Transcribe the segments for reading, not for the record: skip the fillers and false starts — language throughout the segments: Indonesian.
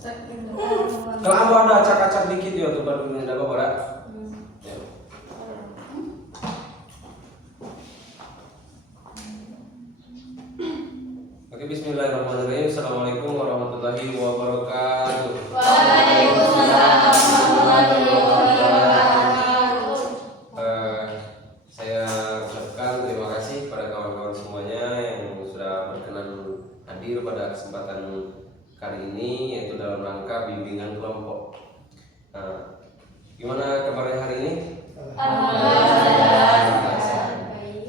Kalau aku ada acak-acak dikit ya tuh baru ada apa pada. Oke, bismillahirrahmanirrahim. Assalamualaikum warahmatullahi wabarakatuh. Waalaikumsalam warahmatullahi wabarakatuh. Saya ucapkan terima kasih kepada kawan-kawan semuanya yang sudah berkenan hadir pada kesempatan kali ini, yaitu dalam rangka bimbingan kelompok. Gimana kabarnya hari ini?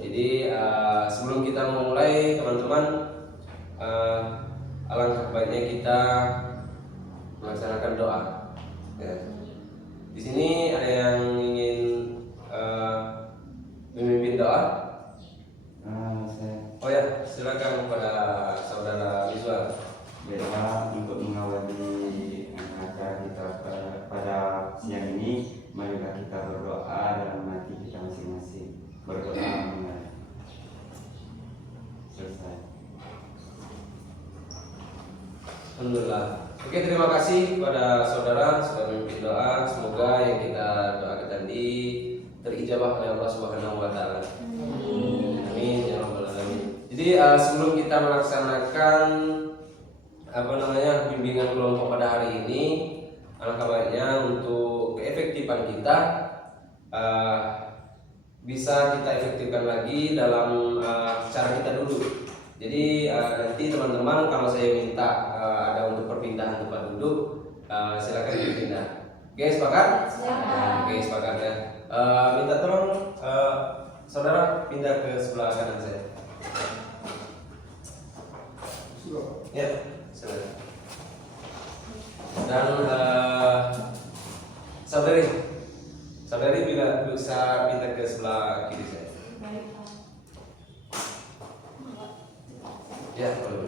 Jadi sebelum kita memulai, teman-teman, alangkah baiknya kita melaksanakan doa. Ya. Di sini ada yang ingin memimpin doa? Oh ya, silakan kepada saudara Rizwan. Baiklah, untuk mengawali acara kita pada siang ini, marilah kita berdoa dalam hati kita masing-masing. Berdoa selesai. Alhamdulillah. Oke, terima kasih kepada saudara sudah memimpin doa. Semoga yang kita doakan tadi terijabah oleh Allah Subhanahu wa taala. Amin ya rabbal alamin. Jadi sebelum kita melaksanakan bimbingan kelompok pada hari ini, alangkah baiknya untuk keefektifan kita bisa kita efektifkan lagi dalam cara kita duduk. Jadi nanti teman-teman, kalau saya minta ada untuk perpindahan tempat duduk, silakan dipindah. Oke, sepakat? Oke, sepakat ya. Minta tolong saudara pindah ke sebelah kanan saya. Ya, silakan. Dan saudari bila bisa pindah ke sebelah kiri saya. Ya, boleh.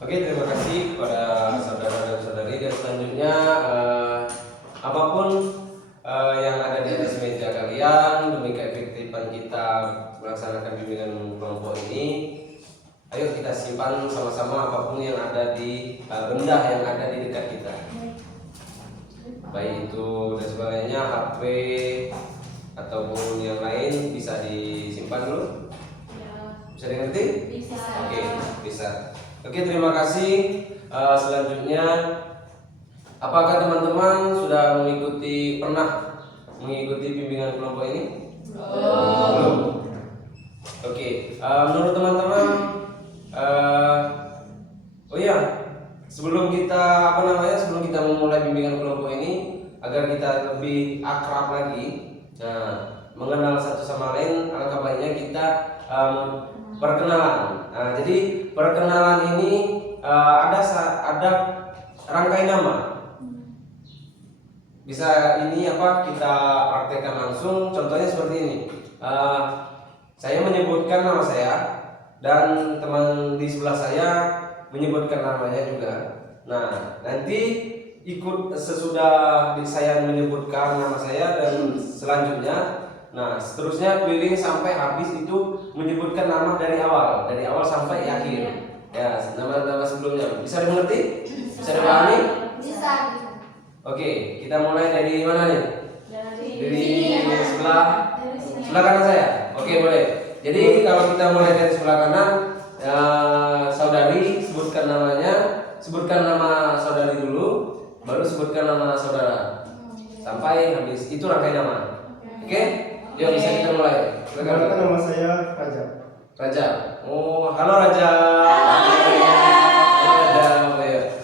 Oke, terima kasih kepada saudara dan saudari. Dan selanjutnya apapun yang ada di atas meja kalian, demi keefektifan kita melaksanakan bimbingan kelompok ini, ayo kita simpan sama-sama apapun yang ada di benda yang ada di dekat kita, baik itu dan sebagainya, HP ataupun yang lain, bisa disimpan dulu. Bisa dimengerti? Bisa. Oke, bisa. Oke, terima kasih. Selanjutnya, apakah teman-teman sudah pernah mengikuti bimbingan kelompok ini? Belum. Oke, menurut teman-teman, oh iya, sebelum kita memulai bimbingan kelompok ini, agar kita lebih akrab lagi, mengenal satu sama lain, alangkah baiknya kita perkenalan. Jadi perkenalan ini ada rangkaian nama. Bisa kita praktekkan langsung. Contohnya seperti ini. Saya menyebutkan nama saya dan teman di sebelah saya menyebutkan namanya juga. Nah, nanti ikut sesudah saya menyebutkan nama saya dan selanjutnya, nah seterusnya keliling sampai habis itu menyebutkan nama dari awal sampai akhir. Ya, nama-nama sebelumnya. Bisa dimengerti? Bisa dipahami? Bisa. Oke, kita mulai dari mana nih? Dari sebelah Dari kanan saya. Oke, boleh. Jadi kalau kita mulai dari sebelah kanan, saudari sebutkan namanya, sebutkan nama saudari dulu, baru sebutkan nama saudara sampai habis. Itu rangkaian nama. Oke? Yuk, bisa kita mulai. Perkenalkan, nama saya Raja. Raja. Oh, halo Raja. Halo Raja. Oh, ya.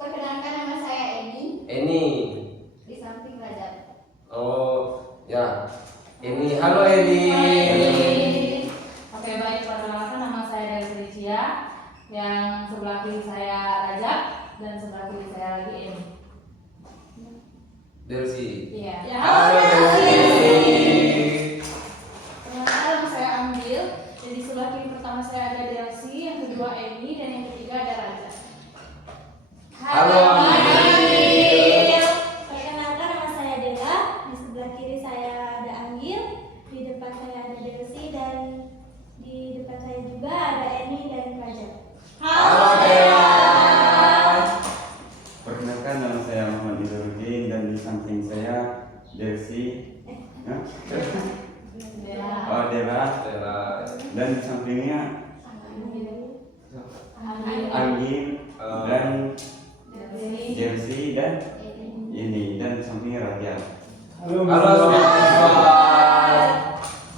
Perkenalkan, nama saya Eni. di samping Raja. Oh, ya. Eni. Halo Eni. Oke, baik, perkenalkan, nama saya Delcia. Yang sebelah kiri saya Rajab dan sebelah kiri saya lagi Eni. Delsi. Iya. Halo Delsi. Perkenalkan, nama saya Ambil. Jadi sebelah kiri pertama saya ada Delsi, yang kedua Eni, dan yang ketiga ada Raja. Angin dan Jadi Jersey dan ini dan sampingnya Raja. Halo, Halo semua.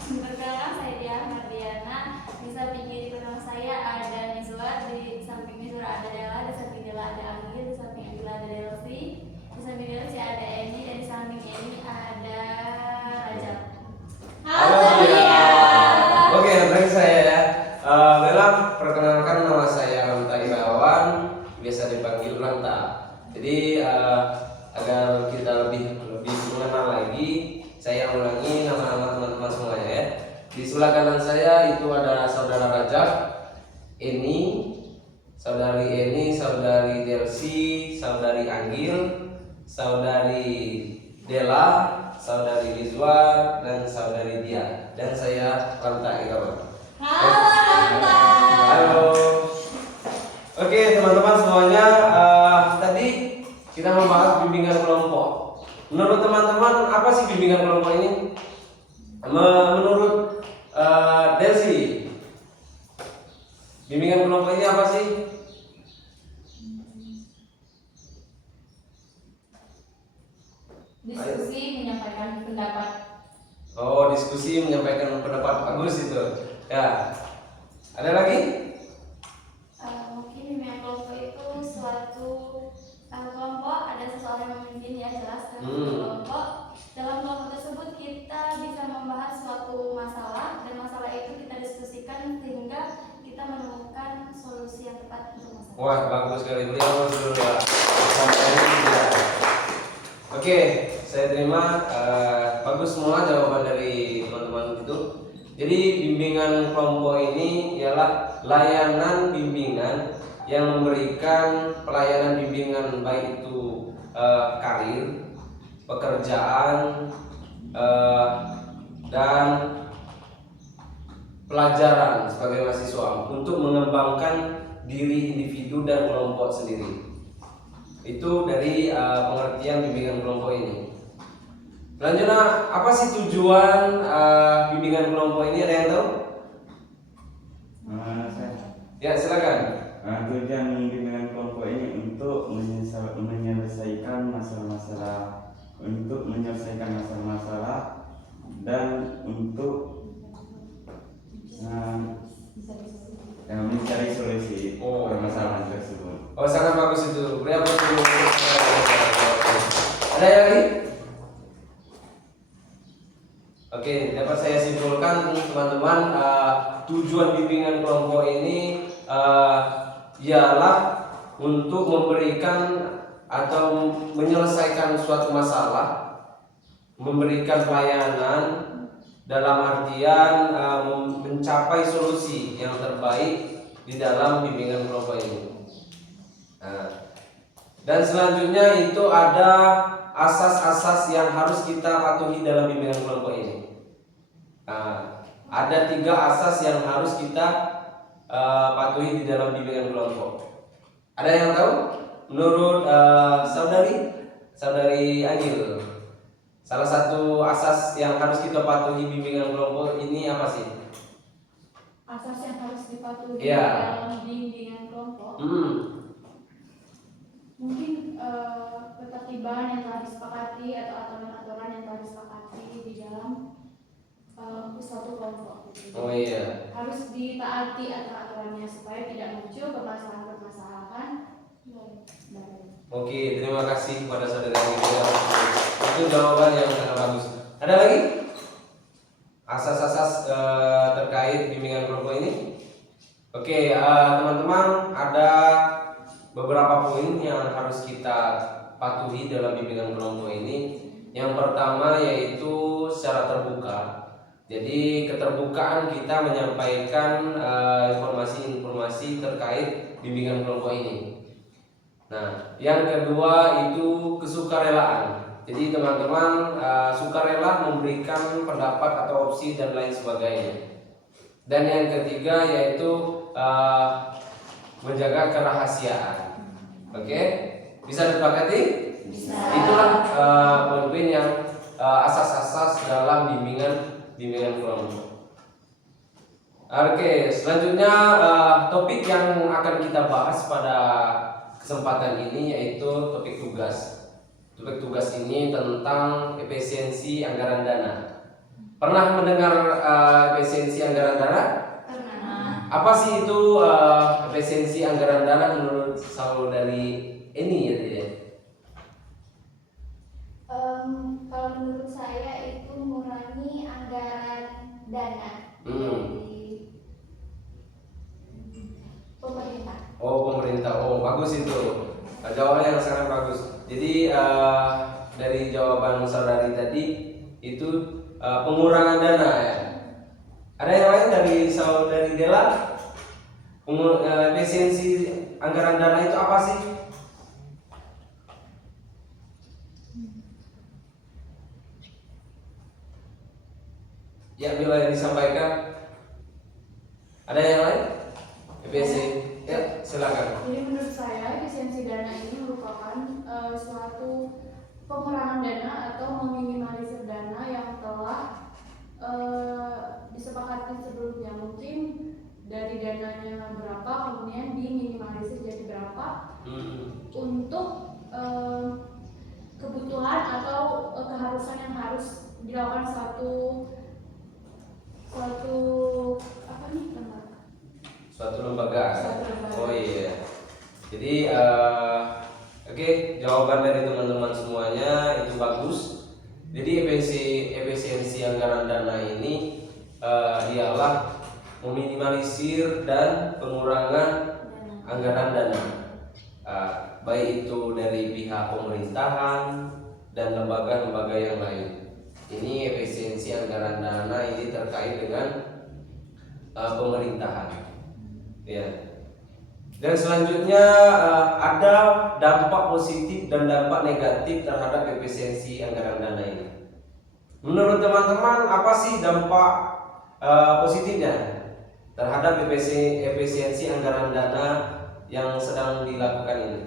Perkenalkan saya Dia Mardiana. Di samping kiri nama saya ada Nizwa, di samping Nizwa ada Dela, di samping Dela ada Anggil, di samping Anggil ada Delsi, di samping Delsi ada Eni, dan di samping Eni ada Rajab. Halo dia. Oke, thanks saya ya. Memang perkenalkan nama saya Ranta Irawan, biasa dipanggil Ranta. Jadi agar kita lebih mengenal lagi, saya ulangi nama-nama teman-teman semuanya ya. Di sebelah kanan saya itu ada saudara Rajab, saudari Eni, saudari Delsi, saudari Anggil, saudari Dela, saudari Lizwa, dan saudari Dia. Dan saya Ranta Irawan. Halo. Oke teman-teman semuanya, tadi kita membahas bimbingan kelompok. Menurut teman-teman apa sih bimbingan kelompok ini? Menurut Delsi, bimbingan kelompok ini apa sih? diskusi menyampaikan pendapat. Oh, diskusi menyampaikan pendapat, bagus itu. Ya. Ada lagi? Mungkin bimbingan kelompok itu suatu kelompok, ada seseorang yang memimpin ya, jelas dalam kelompok. Dalam kelompok tersebut kita bisa membahas suatu masalah, dan masalah itu kita diskusikan sehingga kita menemukan solusi yang tepat untuk masalah. Wah, bagus sekali. Beliau harus dulu ya. Oke, saya terima. Bagus semua jawaban dari teman-teman itu. Jadi bimbingan kelompok ini ialah layanan bimbingan yang memberikan pelayanan bimbingan baik itu karir, pekerjaan, dan pelajaran sebagai mahasiswa untuk mengembangkan diri individu dan kelompok sendiri. Itu dari pengertian bimbingan kelompok ini. Selanjutnya, apa sih tujuan bimbingan kelompok ini? Ada yang tahu? Ya, silakan. Tujuan bimbingan kelompok ini untuk menyelesaikan masalah-masalah, dan untuk mencari solusi permasalahan tersebut. Oh, sangat bagus itu. Beri apa dulu? Ada yang lagi? Oke, dapat saya simpulkan teman-teman, tujuan bimbingan kelompok ini ialah untuk memberikan atau menyelesaikan suatu masalah, memberikan pelayanan dalam artian mencapai solusi yang terbaik di dalam bimbingan kelompok ini. Dan selanjutnya itu ada asas-asas yang harus kita patuhi dalam bimbingan kelompok ini. Ada 3 asas yang harus kita patuhi di dalam bimbingan kelompok. Ada yang tahu? Menurut saudari Anggil, salah satu asas yang harus kita patuhi bimbingan kelompok ini apa sih? Asas yang harus dipatuhi Iya. dalam bimbingan kelompok. Mungkin ketertiban yang telah disepakati atau aturan-aturan yang telah disepakati di dalam suatu kelompok. Oh iya. Harus ditaati aturan-aturannya supaya tidak muncul permasalahan-permasalahan baru. Oke, terima kasih kepada saudara Anggil. Itu jawaban yang sangat bagus. Ada lagi? Asas-asas terkait bimbingan kelompok ini? Oke, teman-teman, ada beberapa poin yang harus kita patuhi dalam bimbingan kelompok ini. Yang pertama yaitu secara terbuka. Jadi keterbukaan kita menyampaikan informasi-informasi terkait bimbingan kelompok ini. Nah, yang kedua itu kesukarelaan. Jadi teman-teman sukarela memberikan pendapat atau opsi dan lain sebagainya. Dan yang ketiga yaitu menjaga kerahasiaan. Oke, bisa disepakati? Bisa. Itulah poin-poin yang asas-asas dalam bimbingan kelompok. Oke, selanjutnya topik yang akan kita bahas pada kesempatan ini yaitu topik tugas. Topik tugas ini tentang efisiensi anggaran dana. Pernah mendengar efisiensi anggaran dana? Karena Apa sih itu efisiensi anggaran dana menurut saudari ini ya? Dia? kalau menurut saya itu mengurangi anggaran dana dari pemerintah. Oh pemerintah, oh bagus itu. Jawabannya yang sangat bagus. Jadi dari jawaban saudari tadi itu pengurangan dana ya. Ada yang lain dari saudari Dela? Efisiensi anggaran dana itu apa sih? Ya bila disampaikan. Ada yang lain? Efisiensi, ya silakan. Jadi menurut saya efisiensi dana ini merupakan suatu pengurangan dana atau meminimalisir dana yang telah disepakati sebelumnya. Mungkin dari dananya berapa kemudian diminimalisir jadi berapa untuk kebutuhan atau keharusan yang harus dilakukan suatu Suatu lembaga. Suatu lembaga. Oh iya. Jadi oke, jawaban dari teman-teman semuanya itu bagus. Jadi efisiensi anggaran dana ini ialah meminimalisir dan pengurangan anggaran dana, baik itu dari pihak pemerintahan dan lembaga-lembaga yang lain. Ini efisiensi anggaran dana ini terkait dengan pemerintahan, ya. Dan selanjutnya ada dampak positif dan dampak negatif terhadap efisiensi anggaran dana ini. Menurut teman-teman apa sih dampak positifnya terhadap efisiensi anggaran dana yang sedang dilakukan ini?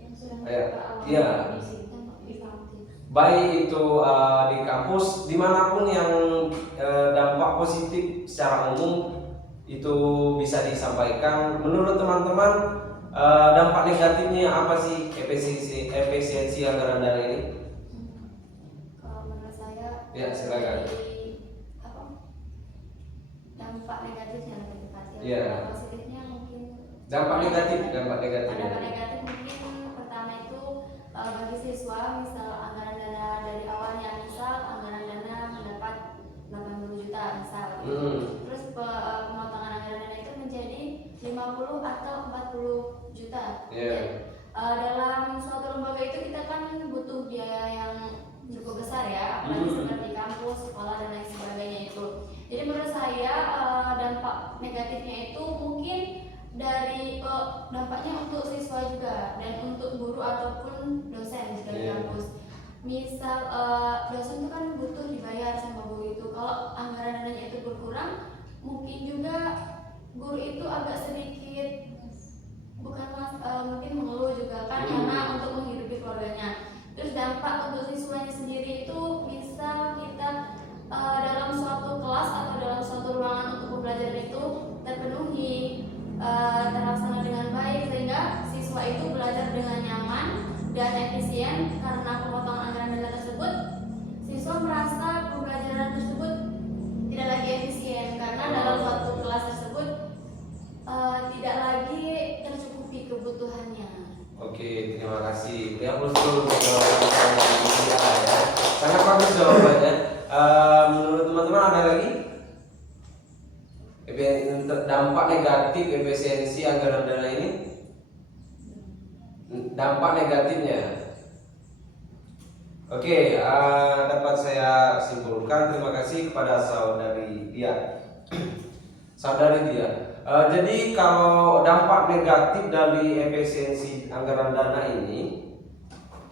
Yang sedang Ya, kita iya. alami di kampus. Baik itu di kampus dimanapun yang dampak positif secara umum itu bisa disampaikan. Menurut teman-teman dampak negatifnya apa sih efisiensi anggaran dana ini? Kalau menurut saya Ya, silakan. apa dampak negatifnya lebih tepatnya. Iya. Dampak positifnya mungkin Dampak negatif. dampak negatif mungkin pertama itu bagi siswa misal anggaran dana dari awalnya misal anggaran dana mendapat 80 juta misal. Terus pemotongan anggaran dana itu menjadi 50 atau 40 juta. Iya. Dalam suatu lembaga itu kita kan butuh biaya yang cukup besar ya, apalagi seperti kampus, sekolah dan lain sebagainya itu. Jadi menurut saya dampak negatifnya itu mungkin dari dampaknya untuk siswa juga dan untuk guru ataupun dosen dari Iya. kampus. Misal dosen itu kan butuh dibayar sama guru itu. Kalau anggaran dananya itu berkurang, mungkin juga guru itu agak sedikit mungkin mengeluh juga kan karena untuk menghidupi keluarganya. Terus dampak untuk siswanya sendiri itu misal kita dalam suatu kelas atau dalam suatu ruangan untuk pembelajaran itu terpenuhi, terlaksana dengan baik sehingga siswa itu belajar dengan nyaman dan efisien. Karena pemotongan anggaran dana tersebut, siswa merasa pembelajaran tersebut tidak lagi efisien karena dalam suatu kelas tersebut tidak lagi tercukupi kebutuhannya. Oke, terima kasih. Beliau harus dulu jawaban ya. Sangat bagus jawabannya. Menurut teman-teman ada lagi? Dampak negatif efisiensi anggaran dana ini? Dampak negatifnya. Oke, dapat saya simpulkan. Terima kasih kepada saudari Dia. Saudari Dia. Jadi kalau dampak negatif dari efisiensi anggaran dana ini,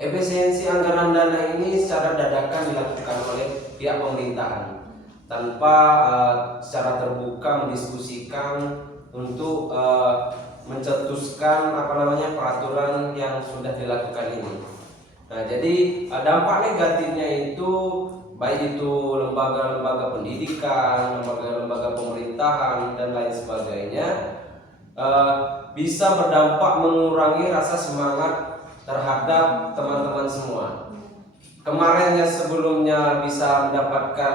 efisiensi anggaran dana ini secara dadakan dilakukan oleh pihak pemerintahan tanpa secara terbuka mendiskusikan untuk mencetuskan peraturan yang sudah dilakukan ini. Nah, jadi dampak negatifnya itu baik itu lembaga-lembaga pendidikan, lembaga-lembaga pemerintahan dan lain sebagainya, bisa berdampak mengurangi rasa semangat terhadap teman-teman semua. Kemarin yang sebelumnya bisa mendapatkan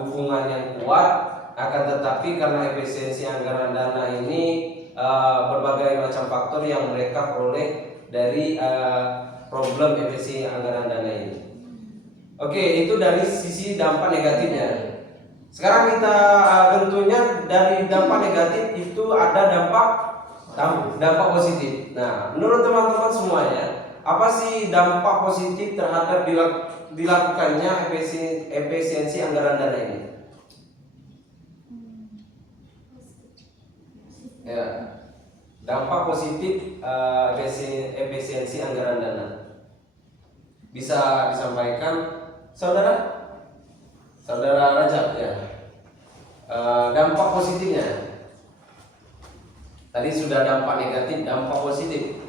dukungan yang kuat, akan tetapi karena efisiensi anggaran dana ini berbagai macam faktor yang mereka peroleh dari problem efisiensi anggaran dana ini. Oke, itu dari sisi dampak negatifnya. Sekarang kita tentunya dari dampak negatif itu ada dampak positif. Nah, menurut teman-teman semuanya, apa sih dampak positif terhadap dilakukannya efisiensi anggaran dana ini? Ya, dampak positif efisiensi anggaran dana bisa disampaikan saudara Rajab ya. Dampak positifnya tadi sudah dampak negatif, dampak positif.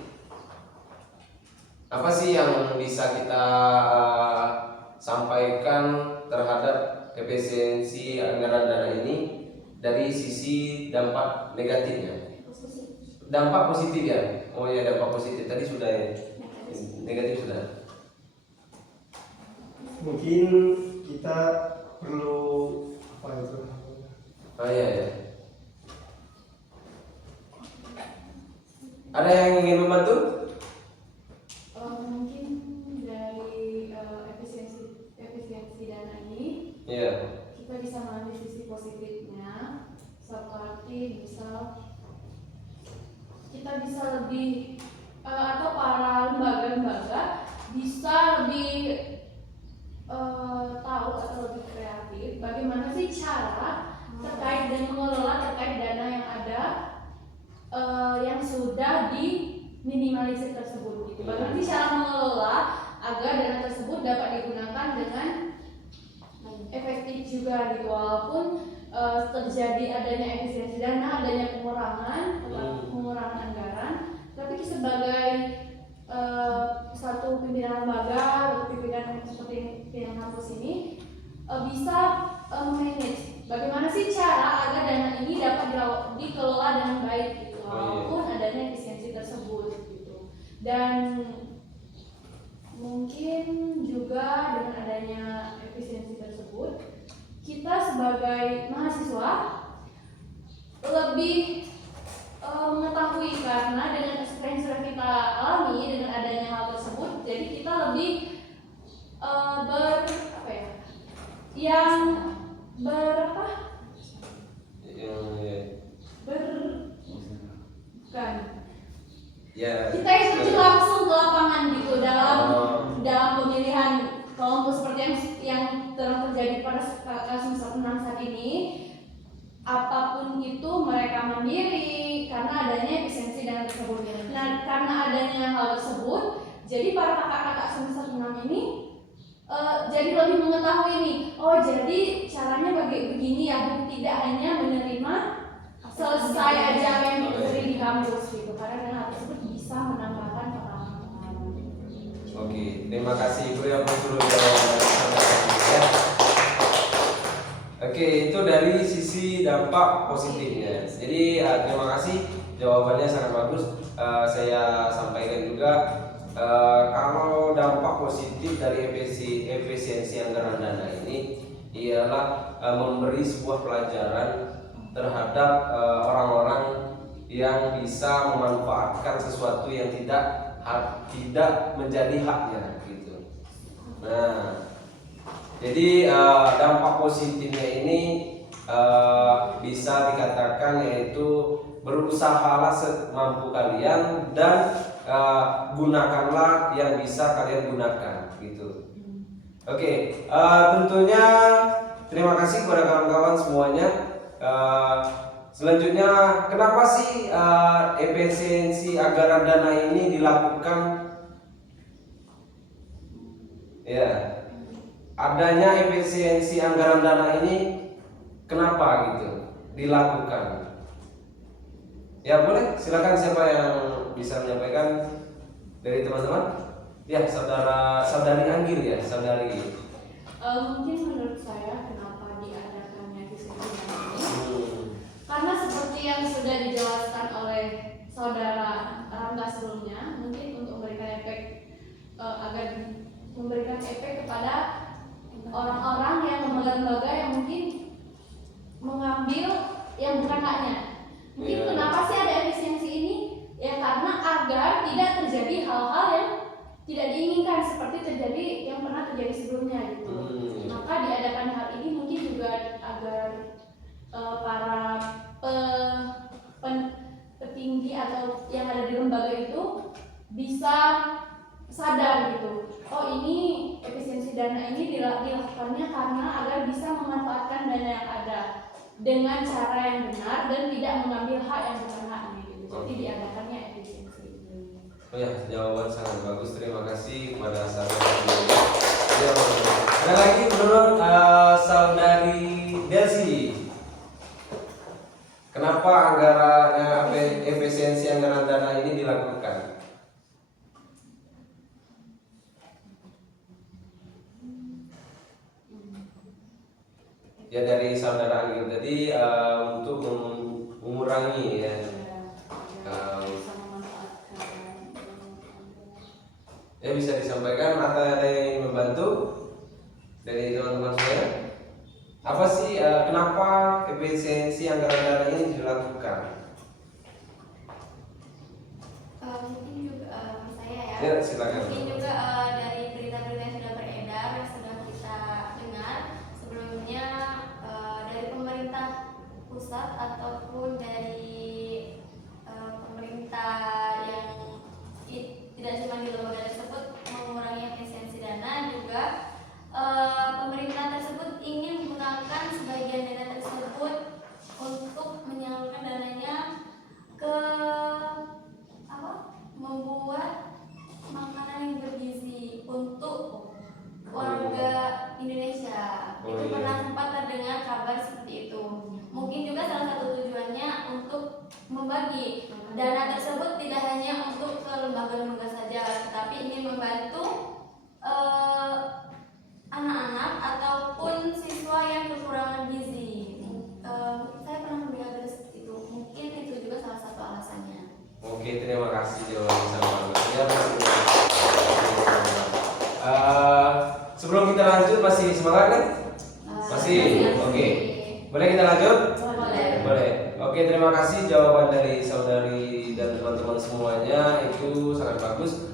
Apa sih yang bisa kita sampaikan terhadap efisiensi anggaran dana ini dari sisi dampak negatifnya? Dampak positif ya? Oh ya, dampak positif tadi sudah ya. Negatif sudah. Mungkin kita perlu apa itu? Oh iya ya. Ada yang ingin membantu? Mungkin dari efisiensi dana ini Iya. kita bisa mengambil sisi positifnya, seperti misal kita bisa lebih atau para lembaga-lembaga bisa lebih tahu atau lebih kreatif bagaimana sih cara terkait dan mengelola terkait dana yang ada yang sudah diminimalisir tersebut gitu. Bagaimana sih cara mengelola agar dana tersebut dapat digunakan dengan efektif juga gitu, walaupun terjadi adanya efisiensi dana, adanya pengurangan anggaran, tapi sebagai satu pimpinan lembaga, pimpinan seperti pimpinan kampus ini bisa manage bagaimana sih cara agar dana ini dapat dikelola dengan baik gitu, walaupun adanya efisiensi tersebut gitu. Dan mungkin juga dengan adanya efisiensi tersebut, kita sebagai mahasiswa lebih mengetahui, karena dengan experience yang kita alami dengan adanya hal tersebut, jadi kita lebih kita ikut langsung ke lapangan gitu dalam pemilihan kelompok seperti yang telah terjadi pada semester 6 saat ini. Apapun itu mereka mandiri karena adanya efisiensi dana tersebut. Nah, karena adanya hal tersebut, jadi para kakak-kakak semester 6 ini jadi lebih mengetahui nih, oh jadi caranya begini ya, tidak hanya menerima selesai aja yang diberi di kampus gitu, karena dengan hal tersebut bisa menambahkan pengalaman. Oke, terima kasih Ibu yang sudah jawaban. Oke, itu dari sisi dampak positifnya. Jadi terima kasih, jawabannya sangat bagus. Saya sampaikan juga kalau dampak positif dari efisiensi anggaran dana ini ialah memberi sebuah pelajaran terhadap orang-orang yang bisa memanfaatkan sesuatu yang tidak menjadi haknya gitu. Nah, jadi dampak positifnya ini bisa dikatakan yaitu berusahalah semampu kalian dan gunakanlah yang bisa kalian gunakan gitu. Oke, tentunya terima kasih kepada kawan-kawan semuanya. Selanjutnya, kenapa sih efisiensi anggaran dana ini dilakukan? Ya, adanya efisiensi anggaran dana ini kenapa gitu dilakukan? Ya boleh, silakan siapa yang bisa menyampaikan dari teman-teman? Ya, saudari Anggir ya, saudari. Mungkin menurut saya kenapa diadakannya diskusi ini, karena seperti yang sudah dijelaskan oleh saudara Rangga sebelumnya, mungkin untuk memberikan efek agar memberikan efek kepada orang-orang yang lembaga yang mungkin mengambil yang bukan haknya. Mungkin kenapa sih ada efisiensi ini? Ya karena agar tidak terjadi hal-hal yang tidak diinginkan seperti terjadi yang pernah terjadi sebelumnya gitu. Maka diadakan hal ini mungkin juga agar para petinggi atau yang ada di lembaga itu bisa sadar gitu. Oh ini efisiensi dana ini dilakukannya karena agar bisa memanfaatkan dana yang ada dengan cara yang benar dan tidak mengambil hak yang bukan haknya gitu. Jadi diadakannya efisiensi itu. Oh ya, jawaban sangat bagus. Terima kasih kepada saudara. Ya, ada lagi menurut saudari Desi. Kenapa anggaran efisiensi anggaran dana ini dilakukan? Ya dari saudara Anggil tadi untuk mengurangi ya. Ya bisa disampaikan atau ada yang ingin membantu dari teman-teman saya? Apa sih kenapa efisiensi anggaran dana ini dilakukan? Mungkin juga saya ya. Ya silakan. Mungkin juga dari berita-berita yang sudah beredar yang sudah kita dengar sebelumnya dari pemerintah pusat ataupun dari pemerintah yang tidak cuma di lembaga tersebut mengurangi efisiensi dana, juga pemerintah tersebut ingin menggunakan sebagian dana tersebut untuk menyalurkan dananya ke membuat makanan yang bergizi untuk warga Indonesia. Itu pernah sempat terdengar kabar seperti itu. Mungkin juga salah satu tujuannya untuk membagi dana tersebut tidak hanya untuk ke lembaga-lembaga saja, tetapi ingin membantu anak-anak ataupun siswa yang kekurangan gizi. Saya pernah mendengar seperti itu. Mungkin itu juga salah satu alasannya. Oke, terima kasih jawaban saudara. Ya, sebelum kita lanjut masih semangat kan? Masih. Oke. Boleh kita lanjut? Boleh. Oke, terima kasih jawaban dari saudari dan teman-teman semuanya, itu sangat bagus.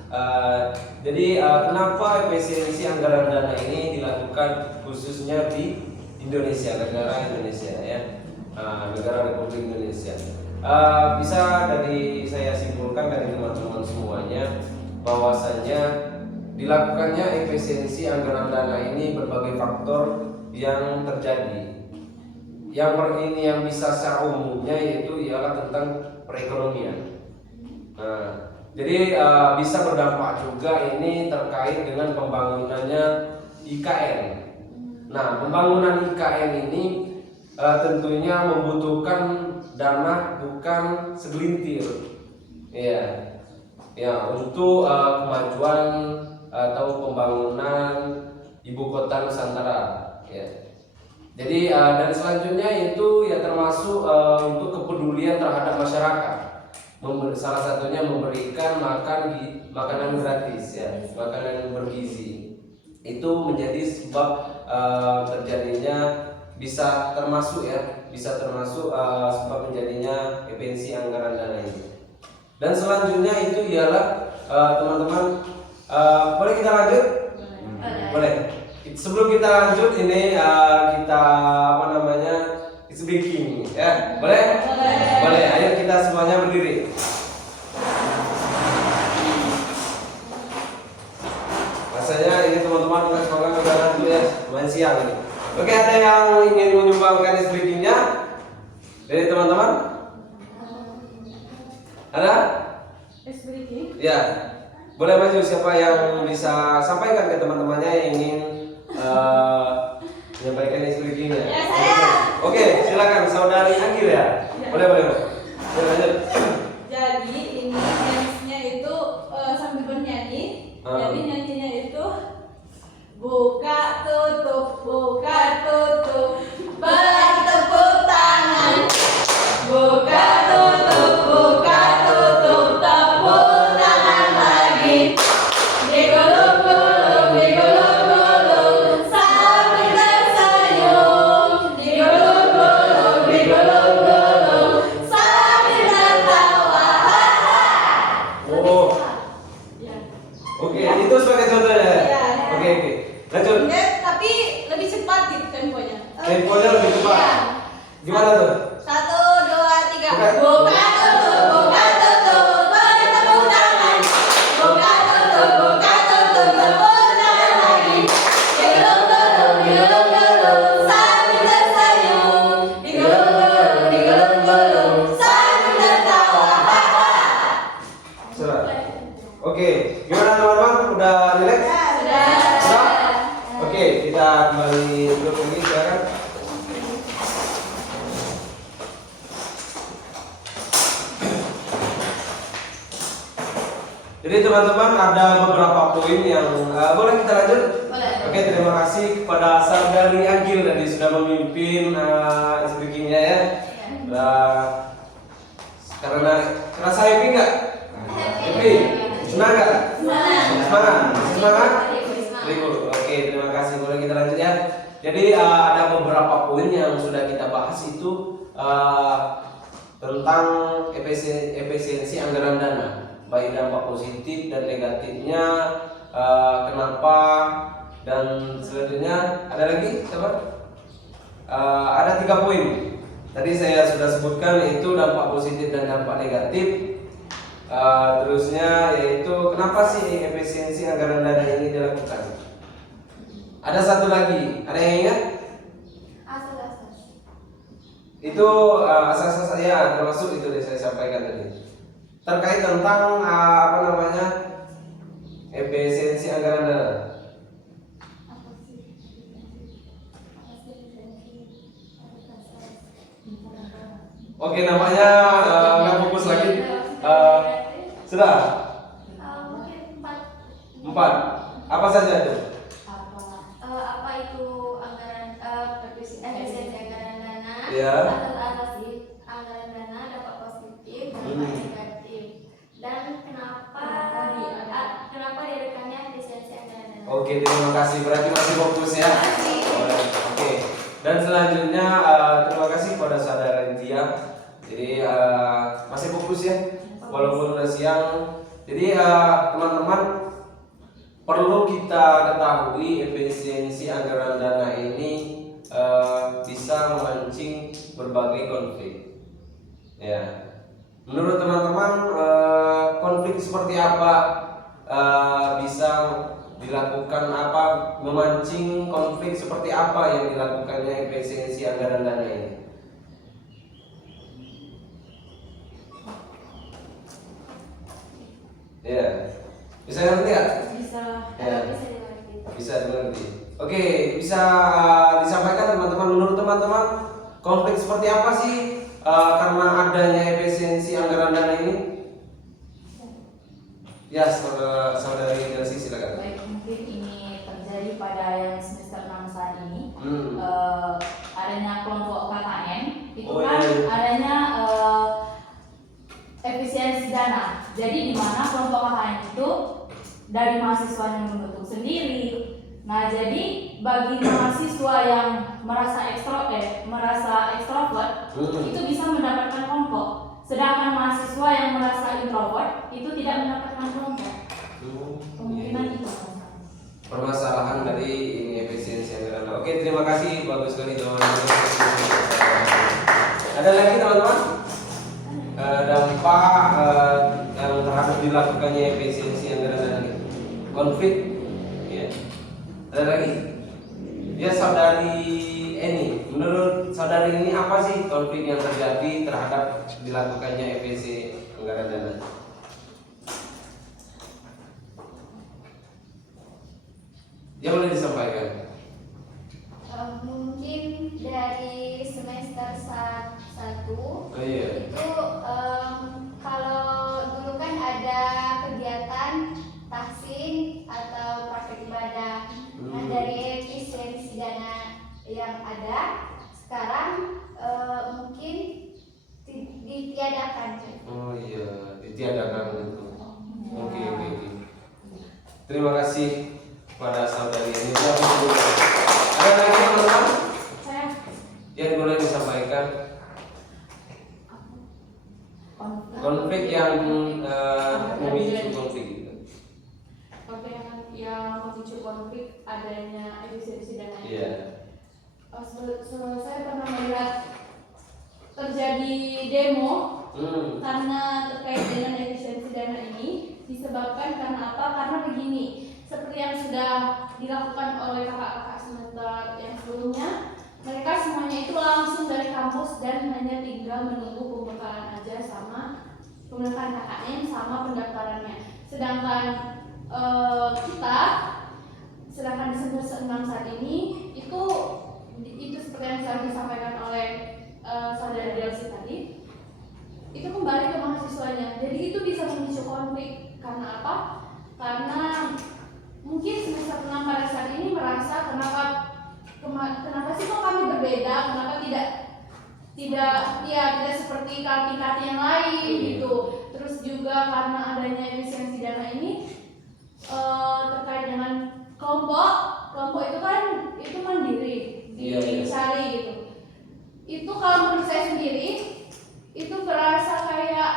Jadi kenapa efisiensi anggaran dana ini dilakukan khususnya di Indonesia, negara Indonesia ya, negara Republik Indonesia. Bisa dari saya simpulkan dari teman-teman semuanya bahwasanya dilakukannya efisiensi anggaran dana ini berbagai faktor yang terjadi. Yang bisa secara umumnya yaitu ialah tentang perekonomian. Jadi bisa berdampak juga ini terkait dengan pembangunannya IKN. Nah, pembangunan IKN ini tentunya membutuhkan dana bukan segelintir, ya untuk kemajuan atau pembangunan ibu kota Nusantara, ya. Jadi dan selanjutnya itu ya termasuk untuk kepedulian terhadap masyarakat. Salah satunya memberikan makanan gratis, ya, makanan bergizi. Itu menjadi sebab terjadinya bisa termasuk sebab menjadinya efisiensi anggaran dana ini. Dan selanjutnya itu ialah teman-teman, boleh kita lanjut? Boleh. Sebelum kita lanjut ini kita it's breaking ya. Boleh? Boleh. Ayo kita semuanya berdiri. Rasanya ini teman-teman kita semangat kita lanjut ya, main siang ini. Oke, ada yang ingin menyumbangkan it's breakingnya dari teman-teman? Ada? It's breaking? Ya. Boleh maju siapa yang bisa sampaikan ke teman-temannya yang ingin menyampaikan instruksinya. Ya, saya. Oke, silakan saudari Anggil ya. Boleh. Lanjut. Jadi ini dance-nya itu sambil bernyanyi. Jadi nyanyinya itu buka tutup Oke, gimana teman-teman? Udah relax? Sudah? Oke, kita kembali duduk lagi sekarang. Jadi teman-teman ada beberapa poin yang boleh kita lanjut? Boleh. Oke, terima kasih kepada Saudari Agil tadi sudah memimpin speakingnya ya. Karena terasa happy nggak? Happy? Senang nggak? Semangat? Semangat? Very good. Oke, terima kasih. Boleh kita lanjut ya. Jadi ada beberapa poin yang sudah kita bahas itu tentang efisiensi anggaran dana, baik dampak positif dan negatifnya, kenapa, dan selanjutnya ada lagi apa? Ada 3 poin. Tadi saya sudah sebutkan yaitu dampak positif dan dampak negatif. Terusnya yaitu kenapa sih efisiensi anggaran dana ini dilakukan? Ada satu lagi, ada yang ingat? Asal-asal. Itu asas-asas saya termasuk itu yang saya sampaikan tadi. Terkait tentang apa namanya? Efisiensi anggaran dana. Oke, nampaknya nggak fokus lagi. Sudah? Mungkin 4. 4. Apa saja itu? Apa itu anggaran efisiensi anggaran dana? Ya. Asas sih anggaran dana dapat positif dan negatif. Dan kenapa diadakannya efisiensi anggaran dana? Oke, terima kasih. Berarti masih fokus ya. Oke. Dan selanjutnya terima kasih kepada saudara Tia. Jadi masih fokus ya, walaupun udah siang. Jadi teman-teman perlu kita ketahui efisiensi anggaran dana ini bisa memancing berbagai konflik. Ya, menurut teman-teman konflik seperti apa bisa dilakukan, apa memancing konflik seperti apa yang dilakukannya efisiensi anggaran dana ini? Ya, bisa ngerti nggak? Bisa. Ya. Bisa dimengerti. Bisa dimengerti. Oke, bisa disampaikan teman-teman, menurut teman-teman konflik seperti apa sih karena adanya efisiensi anggaran dana ini? Ya, saudari Delsi silakan. Baik, mungkin ini terjadi pada yang semester 6 saat ini. Hmm. Adanya kelompok KKN itu Oh, kan iya. adanya efisiensi dana. Jadi di mana kelompok KKN itu dari mahasiswa yang membentuk sendiri. Nah, jadi bagi mahasiswa yang merasa ekstrovert itu bisa mendapatkan kelompok. Sedangkan mahasiswa yang merasa introvert itu tidak mendapatkan kelompok. Kemungkinan itu. Permasalahan dari ini efisiensi anggaran dana. Oke, terima kasih, bagus sekali teman-teman. Ada lagi teman-teman? Dampak yang terhadap dilakukannya efisiensi anggaran dana ini. Konflik, ya. Ada lagi? Ya, saudari Eni, menurut saudari ini apa sih konflik yang terjadi terhadap dilakukannya efisiensi anggaran dana? Ya, boleh disampaikan. Mungkin dari semester 1 Oh iya. itu kalau dulu kan ada kegiatan tahsin atau praktek ibadah. Nah, dari efisiensi dana yang ada sekarang mungkin ditiadakan. Oh iya, ditiadakan itu. Oke. Terima kasih pada saudari ini. Ada lagi teman-teman Saya yang boleh disampaikan? Konflik yang memicu konflik itu. yang memicu konflik adanya efisiensi dana. Iya. Saya pernah melihat terjadi demo karena terkait dengan efisiensi dana ini disebabkan karena apa? Karena begini, seperti yang sudah dilakukan oleh kakak-kakak semester yang sebelumnya, mereka semuanya itu langsung dari kampus dan hanya tinggal menunggu pembekalan aja sama pembekalan KKN sama pendaftarannya. sedangkan sedangkan di semester 6 saat ini itu seperti yang sudah disampaikan oleh saudara Delsi tadi, itu kembali ke mahasiswanya. Jadi itu bisa memicu konflik. Karena apa? Karena mungkin semester 6 pada saat ini merasa kenapa sih kok kami berbeda, kenapa tidak seperti kaki-kaki yang lain gitu. Terus juga karena adanya efisiensi dana ini terkait dengan kelompok itu kan itu mandiri dicari gitu. Itu kalau menurut saya sendiri itu berasa kayak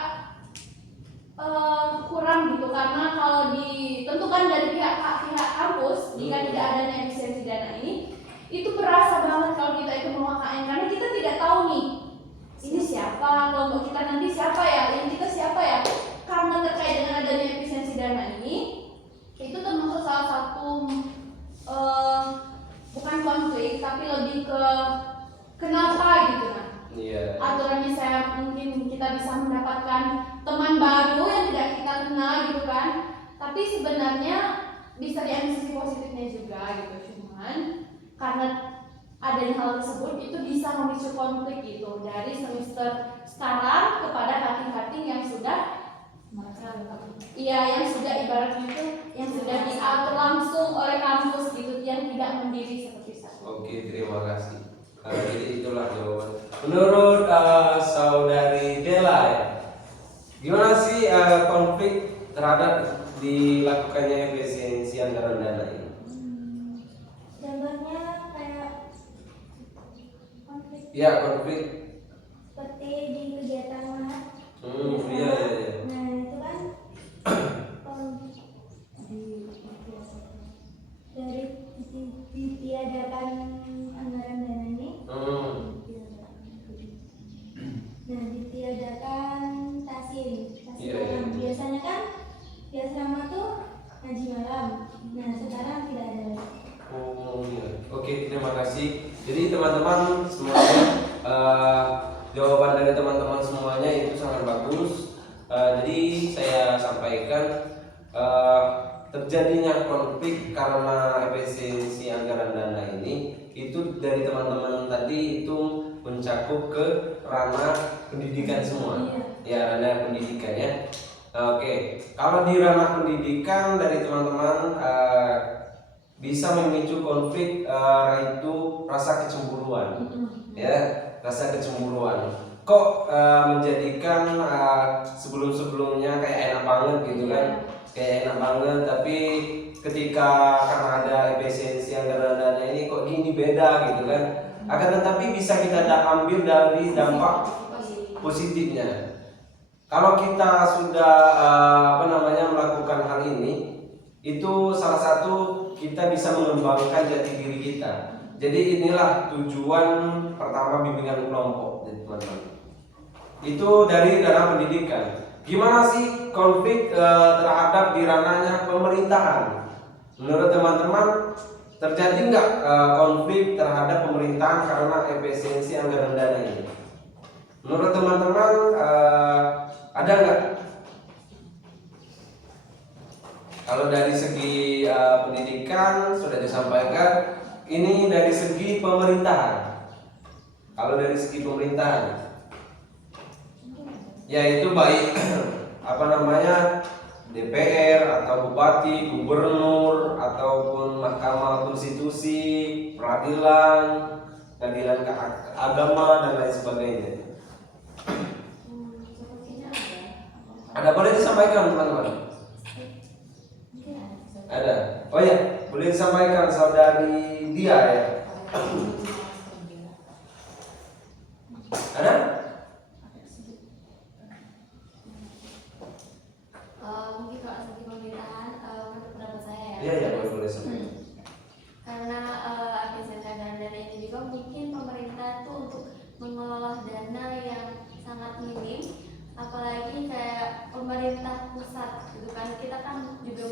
kurang gitu, karena kalau ditentukan dari pihak kampus jika tidak adanya efisiensi dana ini, itu berasa banget kalau kita itu mau KKN, karena kita tidak tahu nih ini siapa, kelompok kita nanti siapa ya, yang kita siapa ya. Karena terkait dengan adanya efisiensi dana ini, itu termasuk salah satu bukan konflik tapi lebih ke kenapa gitu kan. Aturannya saya mungkin kita bisa mendapatkan teman baru yang tidak kita kenal gitu kan, tapi sebenarnya bisa diambil sisi positifnya juga gitu. Cuman karena adanya hal tersebut itu bisa memicu konflik gitu dari semester sekarang kepada kating-kating yang sudah yang sudah ibaratnya itu yang sudah diatur langsung oleh kampus gitu, yang tidak mandiri seperti saya. Oke, terima kasih. Jadi itulah jawaban. Menurut saudari Dela, gimana sih konflik terhadap dilakukannya efisiensi anggaran dana ini? Contohnya kayak konflik Ya, konflik. seperti di kegiatan mana? Iya. Nah itu kan dari ditiadakan anggaran dana ini. Nah, ditiadakan tasin malam. Biasanya kan di asrama tuh ngaji malam. Nah, sekarang tidak ada lagi. Oke, terima kasih. Jadi teman-teman semuanya, jawaban dari teman-teman semuanya itu sangat bagus. Jadi saya sampaikan terjadinya konflik karena efisiensi anggaran dana ini itu dari teman-teman tadi itu mencakup ke ranah pendidikan semua. Ya, ranah pendidikan ya. Oke, kalau di ranah pendidikan dari teman-teman bisa memicu konflik itu rasa kecemburuan. Ya, rasa kecemburuan. Kok menjadikan sebelum-sebelumnya kayak enak banget gitu kan, kayak enak banget, tapi ketika karena ada efisiensi anggaran dana ini kok gini beda gitu kan. Akan tetapi bisa kita ambil dari dampak positifnya. Kalau kita sudah melakukan hal ini, itu salah satu kita bisa mengembangkan jati diri kita. Jadi inilah tujuan pertama bimbingan kelompok, teman-teman. Itu dari ranah pendidikan. Gimana sih konflik terhadap di ranahnya pemerintahan? Menurut teman-teman terjadi nggak konflik terhadap pemerintahan karena efisiensi anggaran dana ini? Menurut teman-teman ada nggak? Kalau dari segi pendidikan sudah disampaikan, ini dari segi pemerintahan. Kalau dari segi pemerintahan, yaitu baik DPR atau bupati, gubernur ataupun mahkamah konstitusi, peradilan, pengadilan agama dan lain sebagainya. Ada, boleh disampaikan teman-teman? Ada. Oh ya, boleh disampaikan saudari Dia ya. Ada? Mungkin kalau segi pemerintahan menurut pendapat saya ya. Iya, boleh sampaikan. Karena efisiensi anggaran dana ini juga mungkin pemerintah tuh untuk mengelola dana yang sangat minim, apalagi kayak pemerintah pusat gitu kan, kita kan juga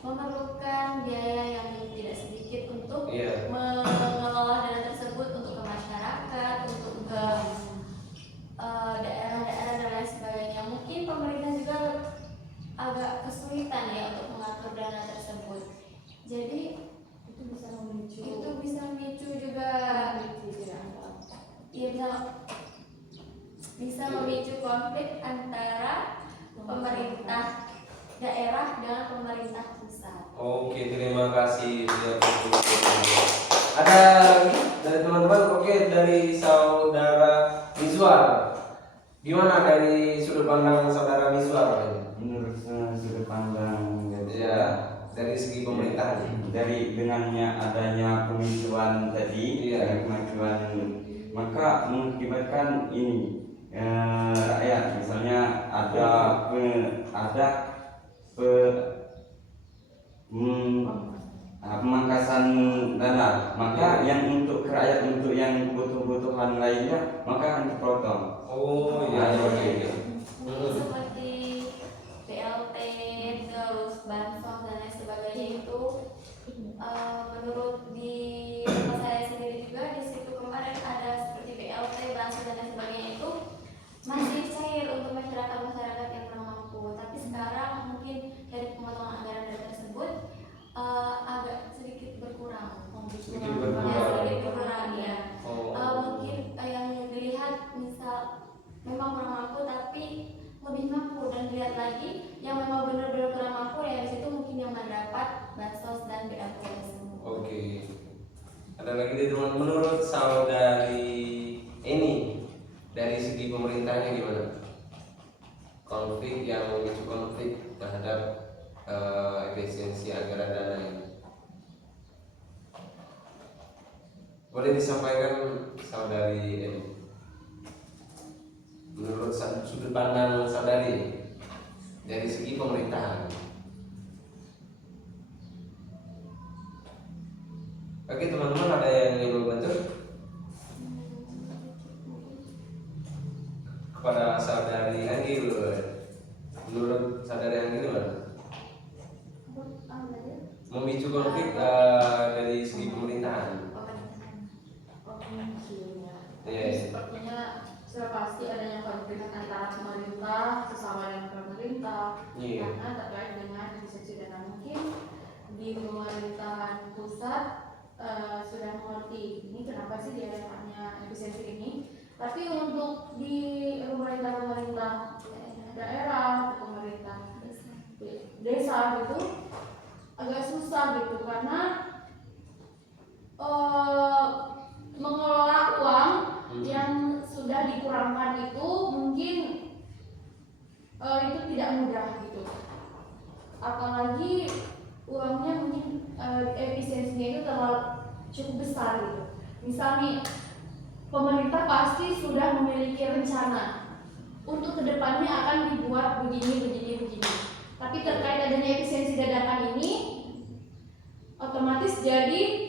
memerlukan biaya yang tidak sedikit untuk mengelola dana tersebut untuk ke masyarakat, untuk ke daerah-daerah dan lain sebagainya. Mungkin pemerintah juga Oke, terima kasih. Ada dari teman-teman, oke, dari saudara Mizwar. Gimana dari sudut pandang saudara Mizwar? Menurut sudut pandang Ya, dari segi pemerintahan. dari dengannya adanya pemicuan tadi, Iya. kemajuan, maka mengakibatkan ini rakyat misalnya ada pemangkasan dana, maka yang untuk rakyat, untuk yang kebutuhan lainnya, maka akan dipotong. Oh iya, oke. Seperti BLT, terus bansos dan lain sebagainya itu menurut di tempat saya sendiri juga di situ kemarin ada seperti BLT, bansos dan lain sebagainya itu masih cair untuk masyarakat yang kurang mampu. Tapi sekarang mungkin dari pemotongan anggaran dana tersebut agak sedikit berkurang. Sedikit berkurang. Sedikit berkurang ya. Oh. Mungkin yang dilihat misal memang kurang mampu tapi lebih mampu, dan dilihat lagi yang memang benar-benar kurang mampu ya di situ mungkin yang mendapat bansos dan BLT tersebut. Oke. Ada lagi dari teman, menurut saudari ini dari segi pemerintahnya gimana? Konflik yang memicu konflik terhadap efisiensi anggaran dana ini. Boleh disampaikan saudari ini. Menurut sudut pandang saudari dari segi pemerintahan. Oke teman-teman, ada yang ingin membantu kepada saudari Anggil? Menurut saudari Anggil gimana? Memicu konflik dari segi pemerintahan. Iya. Sepertinya sudah pasti adanya konflik antara pemerintah sesama dengan pemerintah, Iya. karena terkait dengan efisiensi dana. Mungkin di pemerintahan pusat sudah mengerti ini kenapa sih diadakannya efisiensi ini, tapi untuk di pemerintah daerah, pemerintah desa gitu agak susah gitu, karena mengelola uang yang sudah dikurangkan itu mungkin itu tidak mudah gitu, apalagi uangnya mungkin efisiensinya itu terlalu cukup besar gitu. Misal nih pemerintah pasti sudah memiliki rencana untuk kedepannya akan dibuat begini, tapi terkait adanya efisiensi dadakan ini otomatis jadi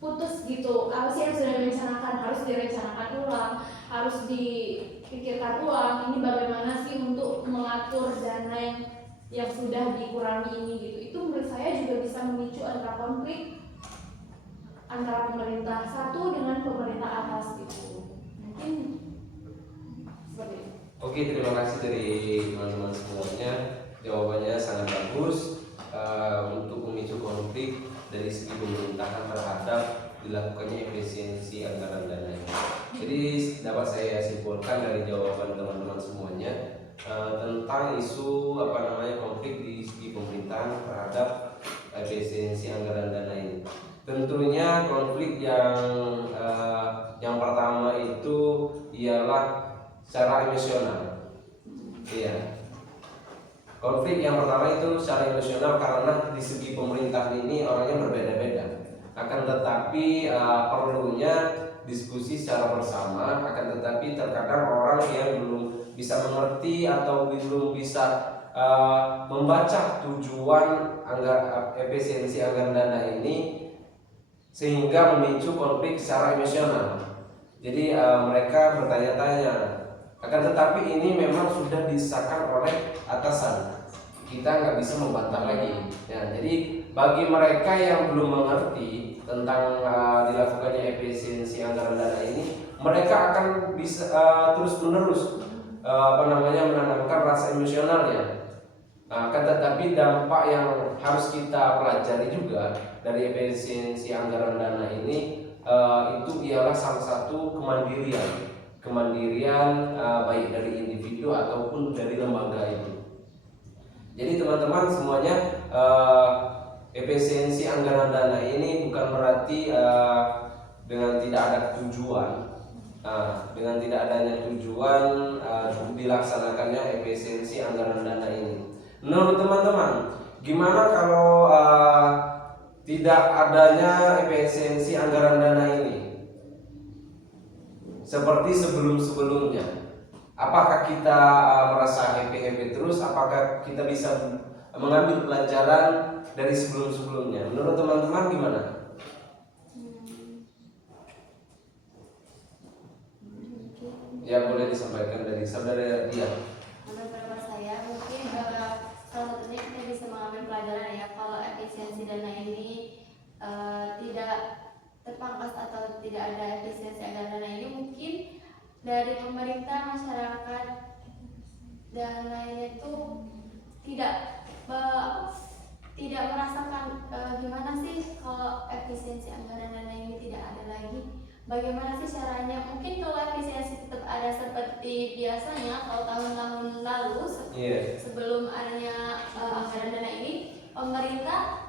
putus gitu. Apa sih yang sudah direncanakan harus direncanakan ulang, harus dipikirkan ulang. Ini bagaimana sih untuk mengatur dana yang sudah dikurangi ini gitu. Itu menurut saya juga bisa memicu antara konflik antara pemerintah satu dengan pemerintah atas gitu. Mungkin seperti itu. Oke, terima kasih dari teman-teman semuanya. Jawabannya sangat bagus. Untuk memicu konflik dari segi pemerintahan terhadap dilakukannya efisiensi anggaran dana ini. Jadi dapat saya simpulkan dari jawaban teman-teman semuanya tentang isu konflik di segi pemerintahan terhadap efisiensi anggaran dana ini. Tentunya konflik yang pertama itu ialah secara emosional. Iya. Konflik yang pertama itu secara emosional karena di segi pemerintahan ini orangnya berbeda-beda. Akan tetapi perlunya diskusi secara bersama. Akan tetapi terkadang orang yang belum bisa mengerti atau belum bisa membaca tujuan efisiensi anggaran dana ini, sehingga memicu konflik secara emosional. Jadi mereka bertanya-tanya. Akan tetapi ini memang sudah disahkan oleh atasan. Kita nggak bisa membantah lagi. Ya, jadi bagi mereka yang belum mengerti tentang dilakukannya efisiensi anggaran dana ini, mereka akan bisa terus-menerus menanamkan rasa emosionalnya. Akan tetapi dampak yang harus kita pelajari juga dari efisiensi anggaran dana ini itu ialah salah satu kemandirian baik dari individu ataupun dari lembaga itu. Jadi teman-teman semuanya, efisiensi anggaran dana ini bukan berarti dengan tidak ada tujuan. Dengan tidak adanya tujuan dilaksanakannya efisiensi anggaran dana ini. Menurut teman-teman, gimana kalau tidak adanya efisiensi anggaran dana ini seperti sebelum-sebelumnya? Apakah kita merasa happy terus? Apakah kita bisa mengambil pelajaran dari sebelum-sebelumnya? Menurut teman-teman gimana? Ya, boleh disampaikan dari saudara dia. Menurut pendapat saya mungkin salah satunya kita bisa mengambil pelajaran ya, kalau efisiensi dana ini tidak terpangkas atau tidak ada efisiensi anggaran dana ini, mungkin dari pemerintah, masyarakat dan lainnya itu tidak merasakan gimana sih kalau efisiensi anggaran dana ini tidak ada lagi. Bagaimana sih caranya? Mungkin kalau efisiensi tetap ada seperti biasanya kalau tahun-tahun lalu sebelum adanya anggaran dana ini, pemerintah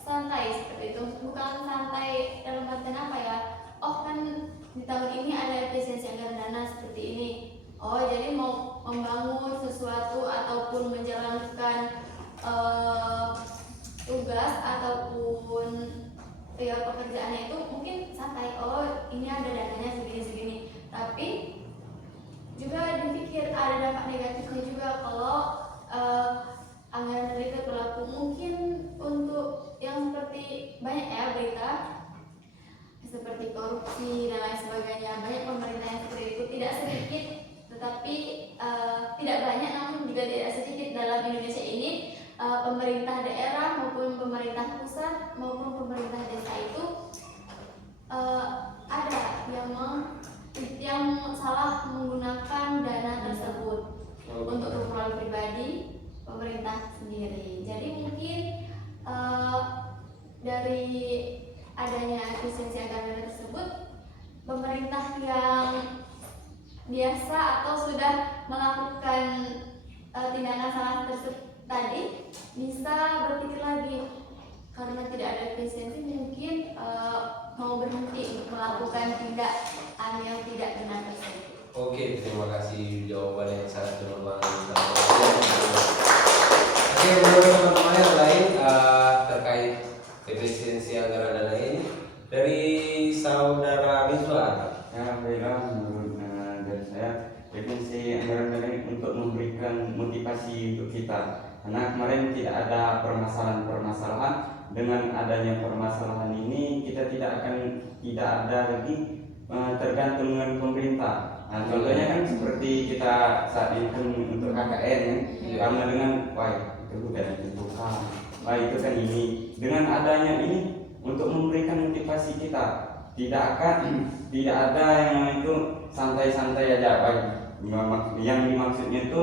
santai seperti itu. Bukan santai dalam artian apa ya? Oh kan di tahun ini ada efisiensi anggaran dana seperti ini. Oh jadi mau membangun sesuatu ataupun menjalankan tugas ataupun pekerjaannya itu mungkin santai, oh ini ada dananya segini-segini, tapi juga dipikir ada dampak negatifnya juga kalau anggaran dana itu berlaku. Mungkin untuk yang seperti banyak ya berita seperti korupsi dan lain sebagainya, banyak pemerintah yang seperti itu, tidak sedikit tetapi tidak banyak namun juga tidak sedikit dalam Indonesia ini. Pemerintah daerah maupun pemerintah pusat maupun pemerintah desa itu ada yang salah menggunakan dana tersebut untuk keperluan pribadi pemerintah sendiri. Jadi mungkin dari adanya efisiensi anggaran tersebut, pemerintah yang biasa atau sudah melakukan tindakan salah tersebut tadi bisa berpikir lagi, karena tidak ada efisiensi mungkin mau berhenti untuk melakukan tindakan yang tidak benar tersebut. Oke, terima kasih jawaban yang sangat bermanfaat. Oke, menurut teman-teman yang lain terkait efisiensi anggaran dana ini dari saudara Rizwan. Ya, baiklah, menurut dari saya, efisiensi anggaran dana ini untuk memberikan motivasi untuk kita. Karena kemarin tidak ada permasalahan, dengan adanya permasalahan ini kita tidak ada lagi tergantung dengan pemerintah. Nah, contohnya kan seperti kita saat ini kan untuk KKN kan, karena dengan itu sudah ditentukan, itu kan ini dengan adanya ini untuk memberikan motivasi kita, tidak ada yang itu santai-santai aja, yang dimaksudnya itu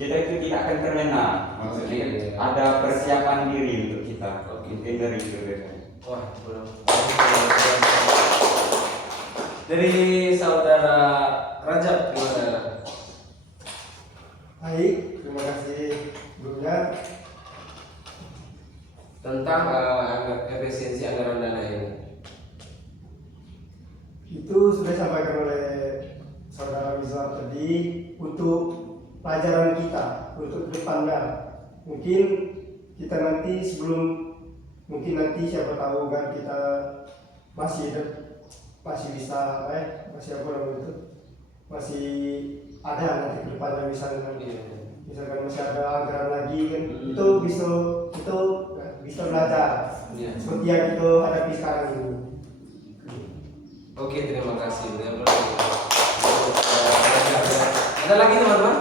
kita itu tidak akan terlena, maksudnya ada persiapan diri untuk kita. Mungkin dari itu. Wah, belum. Dari saudara Rajab gimana? Baik, terima kasih sebelumnya. Tentang efisiensi anggaran dana ini. Itu sudah disampaikan oleh saudara Rizal tadi untuk pelajaran kita untuk depannya. Mungkin kita nanti siapa tahu kan kita masih bisa masih ada nanti ke depannya, misalkan masih ada anggaran lagi kan, itu bisa belajar seperti yang kita hadapi sekarang ini. Oke, terima kasih. Ada lagi teman-teman?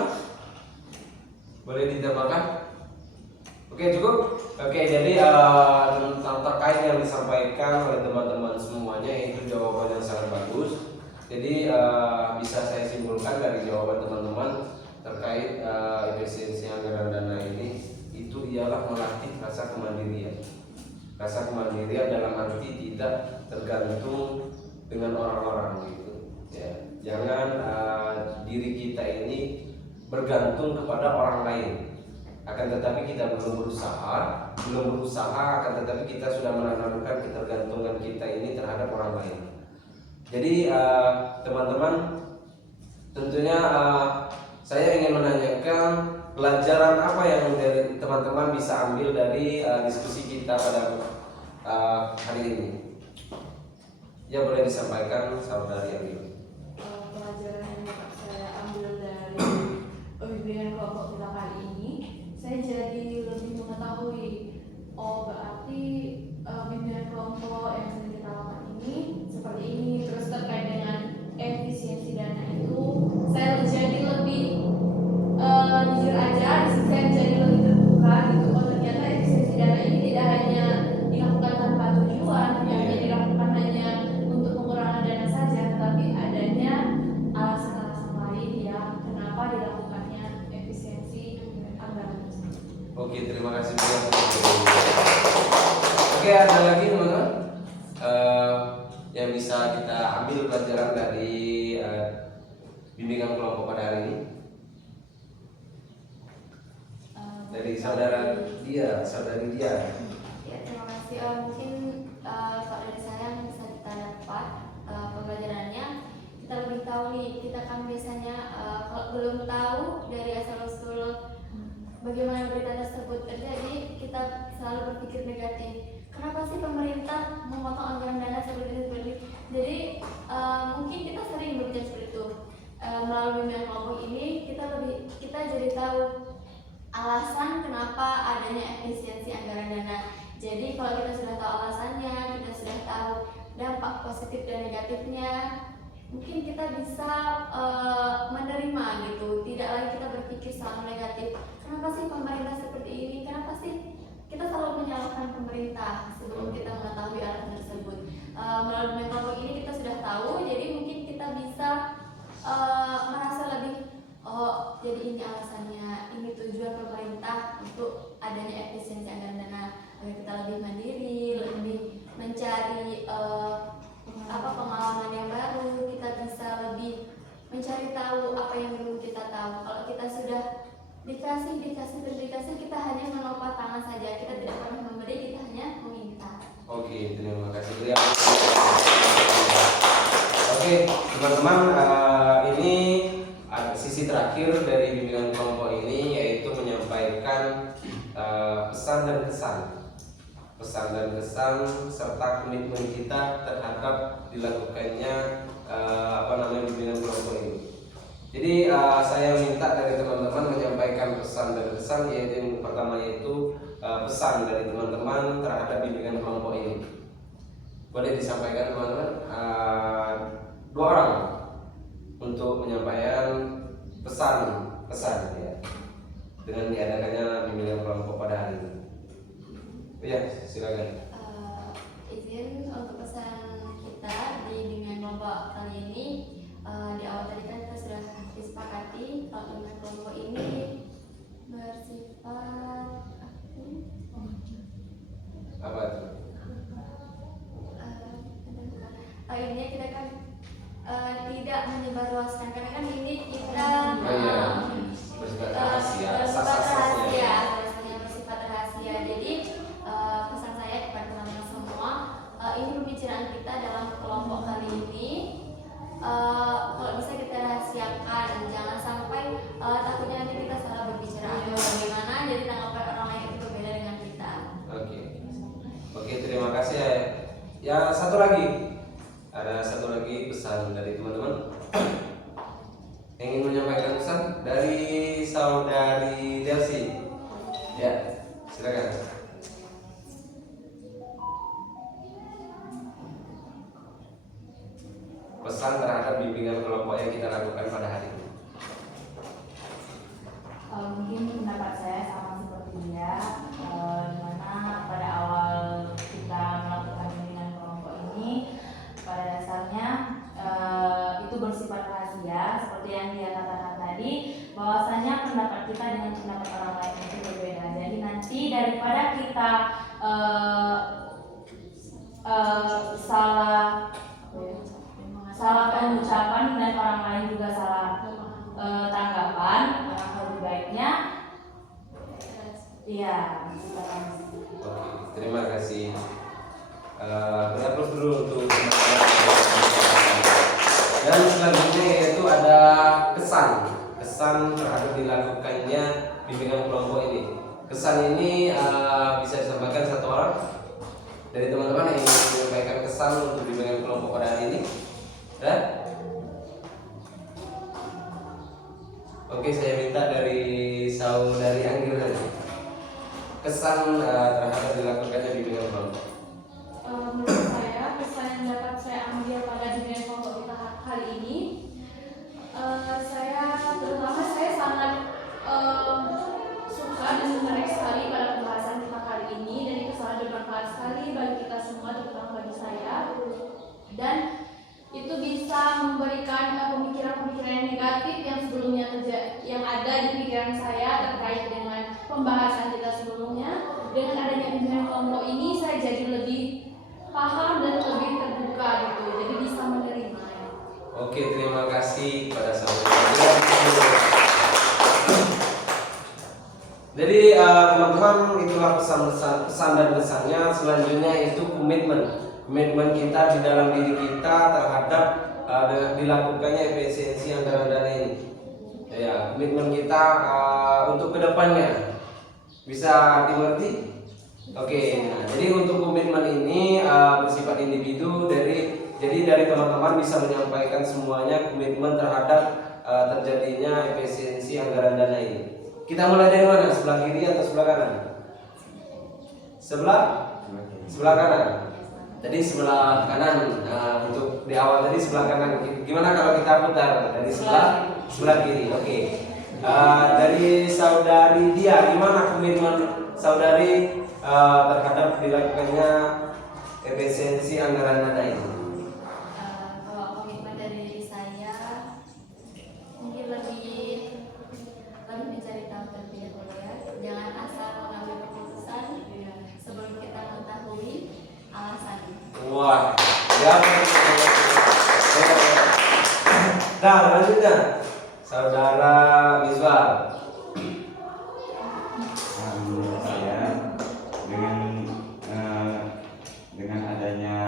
Boleh ditambahkan? Oke, cukup. Oke, jadi tentang terkait yang disampaikan oleh teman-teman semuanya itu jawaban yang sangat bagus. Jadi bisa saya simpulkan dari jawaban teman-teman terkait efisiensi anggaran dana ini, itu ialah melatih rasa kemandirian. Rasa kemandirian dalam arti tidak tergantung dengan orang-orang gitu. Ya, jangan diri kita ini bergantung kepada orang lain. akan tetapi kita belum berusaha, akan tetapi kita sudah menanamkan ketergantungan kita ini terhadap orang lain. Jadi teman-teman, tentunya saya ingin menanyakan pelajaran apa yang dari teman-teman bisa ambil dari diskusi kita pada hari ini. Ya, boleh disampaikan saudari Ambil. Pelajaran yang dapat saya ambil dari pembimbingan kelompok kita kali ini, saya jadi lebih mengetahui, berarti pembimbingan kelompok yang sering kita lakukan ini seperti ini. Terus terkait dengan efisiensi dana itu, saya jadi lebih jujur aja, saya jadi lebih terbuka gitu. Ternyata efisiensi dana ini tidak hanya dilakukan tanpa tujuan, tidak hanya dilakukan hanya untuk pengurangan dana saja, tetapi adanya alasan-alasan lain ya kenapa dilakukannya efisiensi anggaran tersebut. Oke, terima kasih banyak. Oke, ada lagi teman-teman yang bisa kita ambil pelajaran dari bimbingan kelompok pada hari ini? Dari saudari dia. Ya, terima kasih. Mungkin kalau dari saya yang bisa kita dapat pembelajarannya, kita lebih tahu nih, kita kan biasanya kalau belum tahu dari asal usul bagaimana berita tersebut terjadi, kita selalu berpikir negatif. Kenapa sih pemerintah memotong anggaran dana seperti ini? Jadi mungkin kita sering berbicara seperti itu. Melalui bimbingan kelompok ini kita jadi tahu alasan kenapa adanya efisiensi anggaran dana. Jadi kalau kita sudah tahu alasannya, kita sudah tahu dampak positif dan negatifnya, mungkin kita bisa menerima gitu. Tidak lagi kita berpikir selalu negatif. Kenapa sih pemerintah seperti ini? Kenapa sih kita selalu menyalahkan pemerintah sebelum kita mengetahui alasan tersebut? Melalui bimbingan kelompok ini kita sudah tahu, jadi mungkin kita bisa merasa lebih, oh jadi ini alasannya, ini tujuan pemerintah untuk adanya efisiensi anggaran dana, agar kita lebih mandiri, lebih mencari pengalaman yang baru, kita bisa lebih mencari tahu apa yang belum kita tahu. Kalau kita sudah dikasih, kita hanya menopang tangan saja, kita tidak pernah memberi, kita hanya meminta. Oke, terima kasih. Oke, teman-teman, ini sisi terakhir dari bimbingan kelompok ini, yaitu menyampaikan pesan dan kesan serta komitmen kita terhadap dilakukannya bimbingan kelompok ini. Jadi saya minta dari teman-teman menyampaikan pesan dan kesan, yaitu yang pertama yaitu pesan dari teman-teman terhadap bimbingan kelompok ini. Boleh disampaikan teman-teman, 2 orang untuk menyampaikan pesan ya, dengan diadakannya bimbingan kelompok pada hari ini. Ya, silakan. Izin untuk pesan kita di bimbingan kelompok kali ini. Di awal tadi kan kita sudah disepakati kalau bimbingan kelompok ini bersifat Apa itu? Ini kita kan tidak menyebarluaskan, karena kan ini kita bersifat rahasia. bersifat rahasia. Jadi pesan saya kepada teman-teman semua, ini pembicaraan kita dalam kelompok kali ini kalau bisa kita rahasiakan, jangan sampai takutnya nanti kita salah berbicara atau bagaimana, jadi tanggapan orang lain itu berbeda dengan kita. Oke, terima kasih ya. Ya, satu lagi. Ada satu lagi pesan dari teman-teman. Ingin menyampaikan pesan dari saudari Delsi. Ya, silakan. Pesan terhadap bimbingan kelompok yang kita lakukan pada hari ini. Mungkin pendapat saya sama seperti dia, dimana pada awal kita melakukan bimbingan kelompok ini, pada dasarnya itu bersifat rahasia, seperti yang dia katakan tadi, bahwasanya pendapat kita dengan pendapat orang lain itu berbeda. Jadi nanti daripada kita salah pengucapan dan orang lain juga salah tanggapan, lebih baiknya Iya, silakan. Oke, terima kasih. Beri aplaus dulu untuk dan selanjutnya yaitu ada kesan terhadap dilakukannya bimbingan kelompok ini. Kesan ini bisa disampaikan satu orang dari teman-teman yang ingin menyampaikan kesan untuk bimbingan kelompok pada hari ini. Ya? Oke, saya minta dari saudari Anggil saja. Kesan terhadap dilakukannya bimbingan kelompok. Menurut saya, kesan yang dapat saya ambil pada bimbingan kelompok kita kali ini, saya sangat suka dan menarik sekali pada pembahasan kita kali ini, dan itu sangat bermanfaat sekali bagi kita semua, terutama bagi saya, dan itu bisa memberikan pemikiran-pemikiran yang negatif yang sebelumnya yang ada di pikiran saya terkait dengan pembahasan kita sebelumnya. Dengan adanya bimbingan kelompok ini, saya jadi lebih paham dan lebih terbuka gitu, jadi bisa menerima. Oke, terima kasih kepada saudara. Jadi teman-teman, itulah pesan dan pesannya. Selanjutnya itu komitmen kita di dalam diri kita terhadap dilakukannya efisiensi anggaran dana ini. Ya, komitmen kita untuk kedepannya bisa dimengerti. Oke, nah, jadi untuk komitmen ini bersifat individu. Jadi dari teman-teman bisa menyampaikan semuanya komitmen terhadap terjadinya efisiensi anggaran dana ini. Kita mulai dari mana? Sebelah kiri atau sebelah kanan? Sebelah kanan. Jadi sebelah kanan. Untuk di awal tadi sebelah kanan. Gimana kalau kita putar dari sebelah kiri? Oke. Dari saudari Dia, gimana komitmen saudari terhadap dilakukannya efisiensi anggaran dana ini? Kalau komitmen dari diri saya mungkin lebih mencari tahu terlebih dahulu ya. Jangan asal mengambil keputusan sebelum kita mengetahui alasannya. Wah, ya. Nah, lanjutnya saudara Misbah. Menurut saya dengan adanya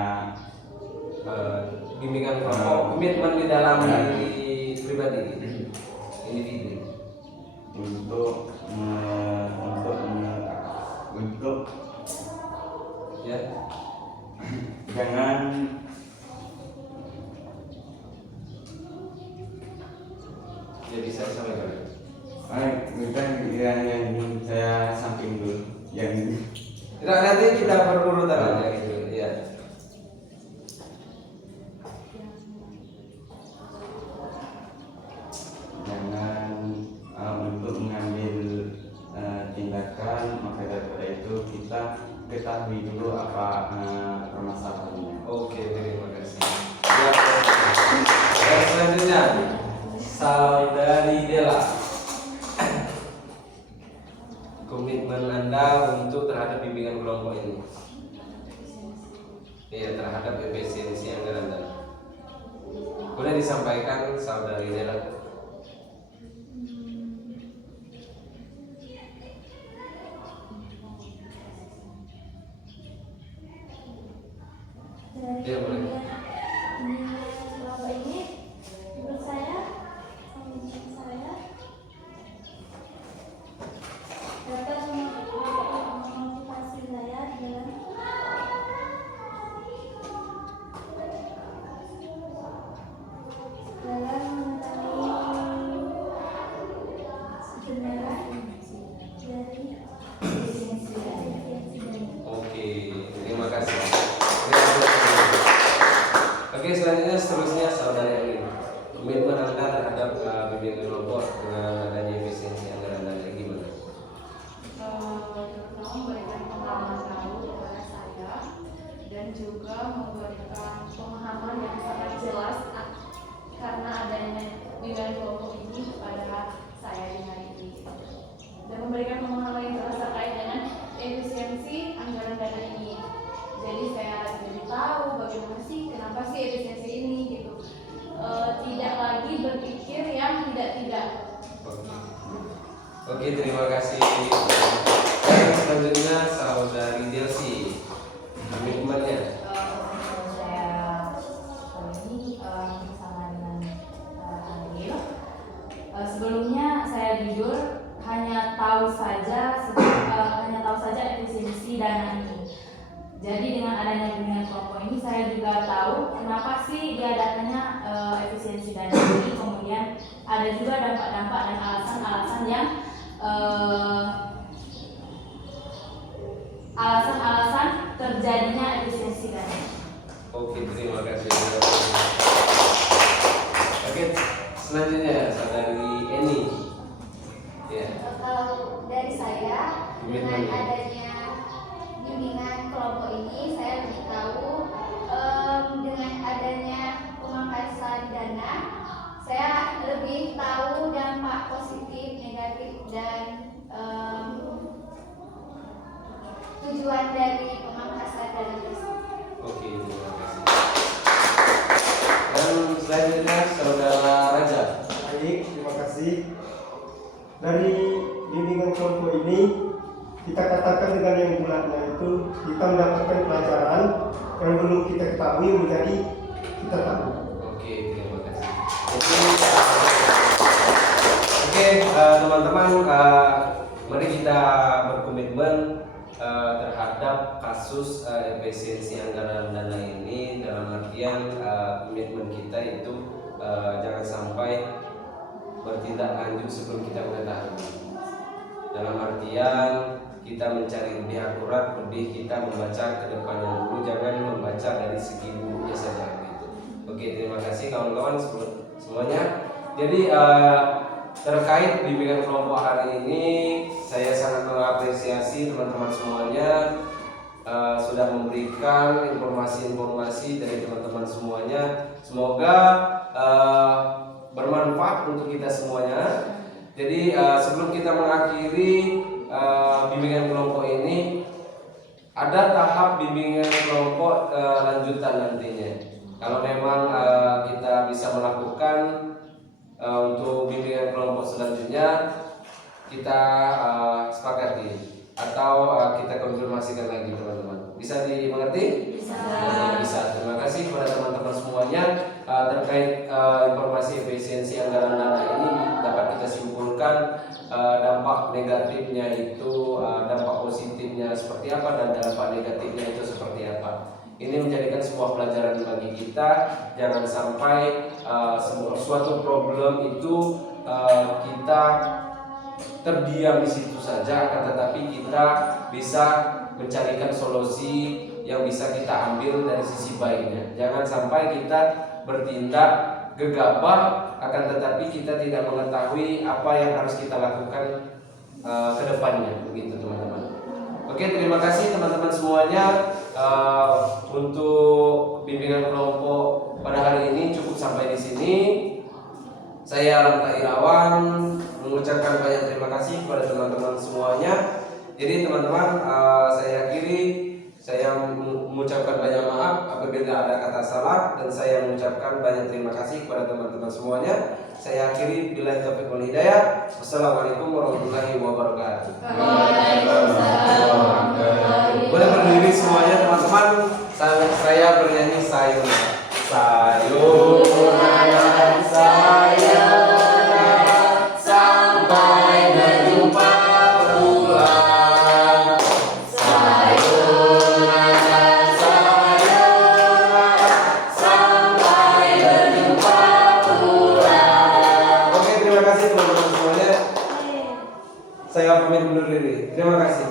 bimbingan kelompok, komitmen di dalam diri pribadi, individu. Untuk Ya. jangan Ya bisa disampaikan. bukan yang saya samping dulu yang Tidak, nanti kita berurutan aja gitu. Ya. jangan untuk mengambil tindakan, maka daripada itu kita ketahui dulu apa permasalahannya. Oke, terima kasih. Ya. Dan selanjutnya saudari Dela. Komitmen Anda untuk terhadap bimbingan kelompok ini. Iya, terhadap efisiensi anggaran dana. Boleh disampaikan saudari Dela? Ya, boleh. Kelompok ini menurut saya dapat memotivasi saya dengan Oke, terima kasih. Oke, seterusnya saudara Elin. Komitmen Anda terhadap bimbingan kelompok dengan adanya efisiensi anggaran dana gimana? Terutama memberikan pengalaman baru kepada saya dan juga memberikan pemahaman yang sangat jelas karena adanya bimbingan kelompok ini kepada saya di hari ini, dan memberikan pemahaman yang jelas terkait dengan efisiensi anggaran dana ini. Jadi saya jadi tahu bagaimana sih, kenapa sih efisiensi ini gitu. Tidak lagi berpikir yang tidak. Oke, terima kasih. selanjutnya saudari Delsi, komitmennya. Saya kali ini bersama dengan Ariel. Sebelumnya saya jujur hanya tahu saja efisiensi dana ini. Jadi dengan adanya bimbingan kelompok ini saya juga tahu kenapa sih diadakannya efisiensi dana ini. Kemudian ada juga dampak-dampak dan alasan-alasan yang alasan-alasan terjadinya efisiensi dana. Oke, terima kasih. Oke, selanjutnya saudari Eni. Ya. Kalau dari saya, dengan adanya bimbingan kelompok ini, saya lebih tahu dengan adanya pemangkasan dana, saya lebih tahu dampak positif, negatif, dan tujuan dari pemangkasan dana tersebut. Oke, terima kasih. Dan selanjutnya saudara Raja. Baik, terima kasih. Dari bimbingan kelompok ini kita katakan dengan yang bulatnya itu kita mendapatkan pelajaran yang belum kita ketahui menjadi kita tahu. Oke, terima kasih. Oke, teman-teman, mari kita berkomitmen terhadap kasus efisiensi anggaran dana ini, dalam artian komitmen kita itu jangan sampai bertindak lanjut sebelum kita mengetahui. Dalam artian kita mencari lebih akurat, lebih kita membaca ke depannya dulu, jangan membaca dari segi buruknya saja gitu. Oke, terima kasih kawan-kawan semuanya. Jadi terkait bimbingan kelompok hari ini, saya sangat mengapresiasi teman-teman semuanya sudah memberikan informasi-informasi dari teman-teman semuanya. Semoga bermanfaat untuk kita semuanya. Jadi sebelum kita mengakhiri bimbingan kelompok ini, ada tahap bimbingan kelompok lanjutan nantinya. Kalau memang kita bisa melakukan untuk bimbingan kelompok selanjutnya, kita sepakati atau kita konfirmasikan lagi teman-teman. Bisa dimengerti? Bisa. Terima kasih kepada teman-teman semuanya. Terkait informasi efisiensi anggaran dana ini dapat kita simpulkan dampak negatifnya itu, dampak positifnya seperti apa, dan dampak negatifnya itu seperti apa. Ini menjadikan sebuah pelajaran bagi kita. Jangan sampai suatu problem itu kita terdiam di situ saja, akan tetapi kita bisa mencarikan solusi yang bisa kita ambil dari sisi baiknya. Jangan sampai kita bertindak gegabah, akan tetapi kita tidak mengetahui apa yang harus kita lakukan ke depannya, begitu teman-teman. Oke, terima kasih teman-teman semuanya. Untuk bimbingan kelompok pada hari ini cukup sampai di sini. Saya Lamta Irawan mengucapkan banyak terima kasih kepada teman-teman semuanya. Jadi teman-teman, saya akhiri. Saya mengucapkan banyak maaf apabila ada kata salah, dan saya mengucapkan banyak terima kasih kepada teman-teman semuanya. Saya akhiri, billahi taufiq wal hidayah. Wassalamualaikum warahmatullahi wabarakatuh. Boleh berdiri semuanya teman-teman. Saya bernyanyi sayonara. Sayonara, sayonara, sampai berjumpa pulang. Sayonara, sayonara, sampai berjumpa pulang. Oke, terima kasih teman-teman semuanya. Saya pamit undur diri. Terima kasih.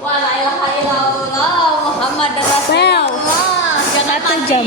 Wa la ilaha illallah Muhammad Rasulullah. Jangan 1 jam.